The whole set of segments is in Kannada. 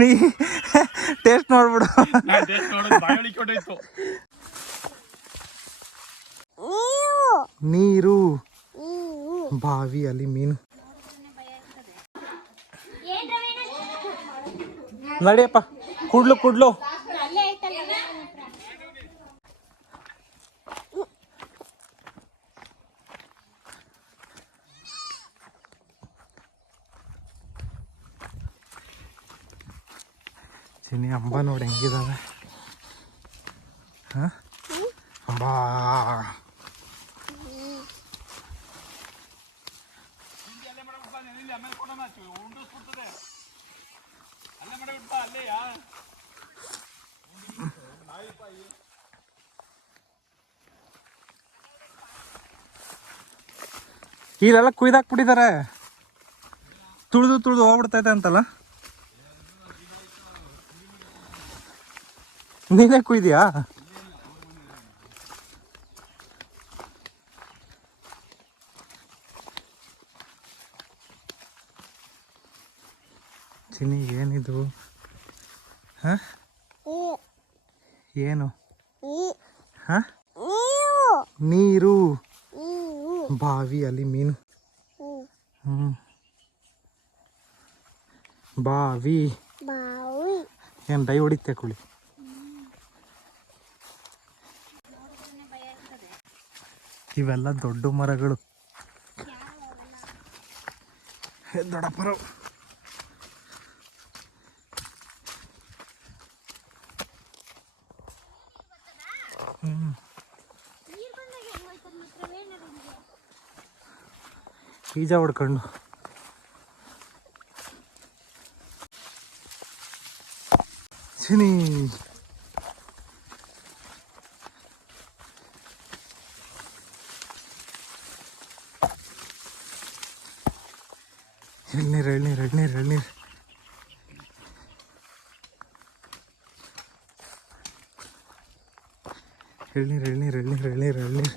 ನೀ ಟೇಸ್ಟ್ ನೋಡ್ಬಿಡು. ನೀರು, ಬಾವಿ, ಅಲ್ಲಿ ಮೀನು. ನಡಿಯಪ್ಪ, ಕುಡ್ಲು. ಚಿನ್ನಿ ಅಂಬ ನೋಡಿ ಹೆಂಗಿದಾವೆ. ಅಂಬಾ ಇಲ್ಲೆಲ್ಲ ಕುಯ್ದಾಕ್ಬಿಟ್ಟಿದ್ದಾರೆ. ತುಳಿದು ಹೋಗ್ಬಿಡ್ತೈತೆ ಅಂತಲ್ಲ. ನೀನೇ ಕುಯ್ದಿಯಾ? ಚಿನ್ನಿ ಏನಿದು? ಏನು? ನೀರು, ಬಾವಿ, ಅಲ್ಲಿ ಮೀನು. ಬಾವಿ ಏನ್ ಡೈ ಹೊಡಿತೆ ಕುಳಿ. ಇವೆಲ್ಲ ದೊಡ್ಡ ಮರಗಳು. ದೊಡ್ಡಪ್ಪರು ಬೀಜ ಹೊಡ್ಕೊಂಡು ಚಿನಿ. ಎಳ್ನೀರು.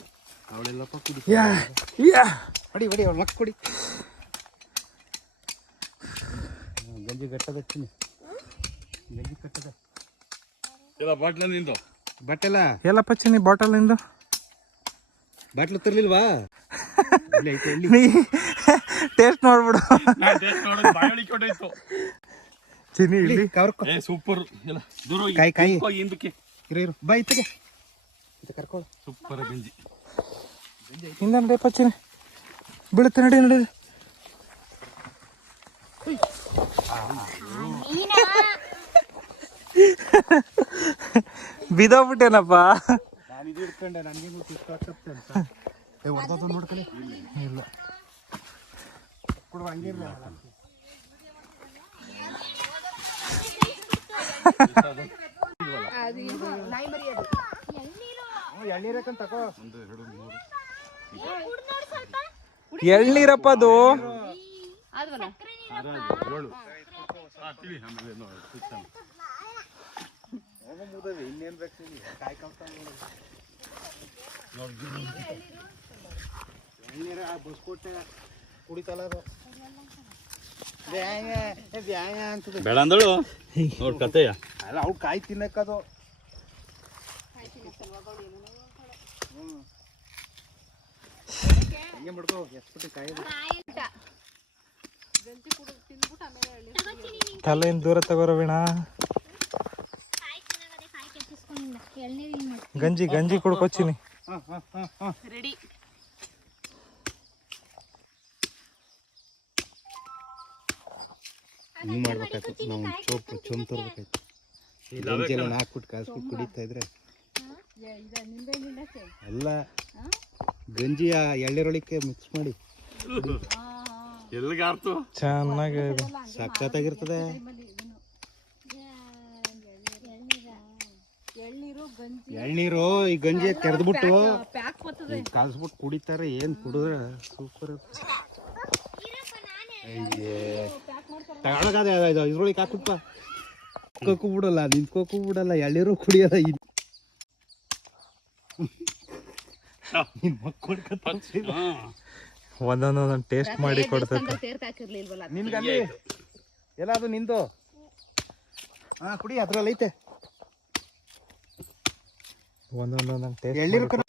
ಅವಳೆಲ್ಲಪ್ಪ ಕುಡಿ. ಹೊಡಿ ಅವ್ಳ ಮಕ್ಕ ಕುಡಿ. ಗಂಜಿ ಗಟ್ಟದ ಗಂಜಿ ಕಟ್ಟದ ಎಲ್ಲ ಬಾಟ್ಲ ನಿಂದು ಬಟ್ಟೆಲ್ಲ ಎಲ್ಲಪ್ಪ ಚಿನ್ನಿ ಬಾಟಲ್ ನಿಂದು. ಬಾಟ್ಲು ತರ್ಲಿಲ್ವಾ? ನೀ ಟೇಸ್ಟ್ ನೋಡ್ಬಿಡು. ಚಿನ್ನಿ ಇಲ್ಲಿ ಸೂಪರ್. ಕಾಯಿ ಇರು ಬಾ ಇತ್ತಿಗೆ ಕರ್ಕೊಳ್ಳ. ಸೂಪರ್ ಗಂಜಿ ಹಿಂದೆ ನಡಿಯಪ್ಪ ಚಿನ್ನಿ. ಬೀಳುತ್ತೆ, ನಡಿ. ಬಿದೋಗ್ಬಿಟ್ಟೇನಪ್ಪ. ನಾನು ಇದು ಇಟ್ಕೊಂಡೆ, ನನಗೇನು ಇಷ್ಟ ಅಂತ ಹೊಡೆದ ನೋಡ್ಕೊಳ್ಳಿ. ಇಲ್ಲ ಕೊಡುವ ಹಂಗಿರ್ಲಿ. ಎಳ್ನೀರಕ್ಕಂತ ತಗೋ. ಎಳ್ನೀರಪ್ಪ ಅದು. ಇನ್ನೇನ್ ಬೇಕು ಕಾಯಿ ಎಳ್ನೀರ ಬಸ್ಕೊಟ್ಟೆ ಕುಡಿತಲ್ಲ ಅದು. ವ್ಯಾಯ ಅಂತದೆ ಬೇಡ ಅಂದಳು ನೋಡ್ ಕತೆಯ. ಅಲ್ಲ ಅವ್ಳು ಕಾಯಿ ತಿನ್ನಕ್ಕದು. ಹಂಗೆ ಮಾಡ್ಕೋ ಎಸ್ಬಿಟ್ಟು ಕಾಯಿ ತಲೆಯಿಂದ ದೂರ ತಗೋರವೀಣ. ಗಂಜಿ ಕುಡ್ಕೊಚ್ಚಿನಿ. ರೆಡಿ. ಹಿಂಗೆ ಮಾಡ್ಬೇಕಾಯ್ತು. ನಾವು ಚೊಂಬ್ ತರ್ಬೇಕಾಯ್ತು. ಗಂಜೆಲ್ಲ ಹಾಕ್ಬಿಟ್ಟು ಕಾಯಿಸ್ಬಿಟ್ಟು ಕುಡಿತಾ ಇದ್ರೆ ಎಲ್ಲ ಗಂಜಿಯ ಎಳ್ನೀರೊಳಕ್ಕೆ ಮಿಕ್ಸ್ ಮಾಡಿ ಚೆನ್ನಾಗಿ ಸಖತ್ತಾಗಿರ್ತದೆ. ಎಳ್ನೀರು ಈ ಗಂಜಿ ತೆರೆದ್ಬಿಟ್ಟು ಕಾಯಿಸ್ಬಿಟ್ಟು ಕುಡಿತಾರೆ. ಏನ್ ಕುಡಿದ್ರೆ ಸೂಪರ್. ತಗೊಳಗಾದ ಇದ್ರೊಳಗೆ ಹಾಕ್ಬಿಟ್ಟ ನಿಂತ್ಕೋಕು ಬಿಡಲ್ಲ ಎಳ್ನೀರು ಕುಡಿಯಲ್ಲ. ಒಂದೊಂದೊಂದು ಟೇಸ್ಟ್ ಮಾಡಿ ಕೊಡ್ತೈತೆ. ನಿನ್ಗಲ್ಲಿ ಎಲ್ಲ ಅದು ನಿಂದು ಹಾ ಕುಡಿ ಅದ್ರಲ್ಲಿ ಐತೆ ಒಂದೊಂದೊಂದಂಗೆ ಟೇಸ್ಟ್ ಎಳ್ನೀರು ಕಣ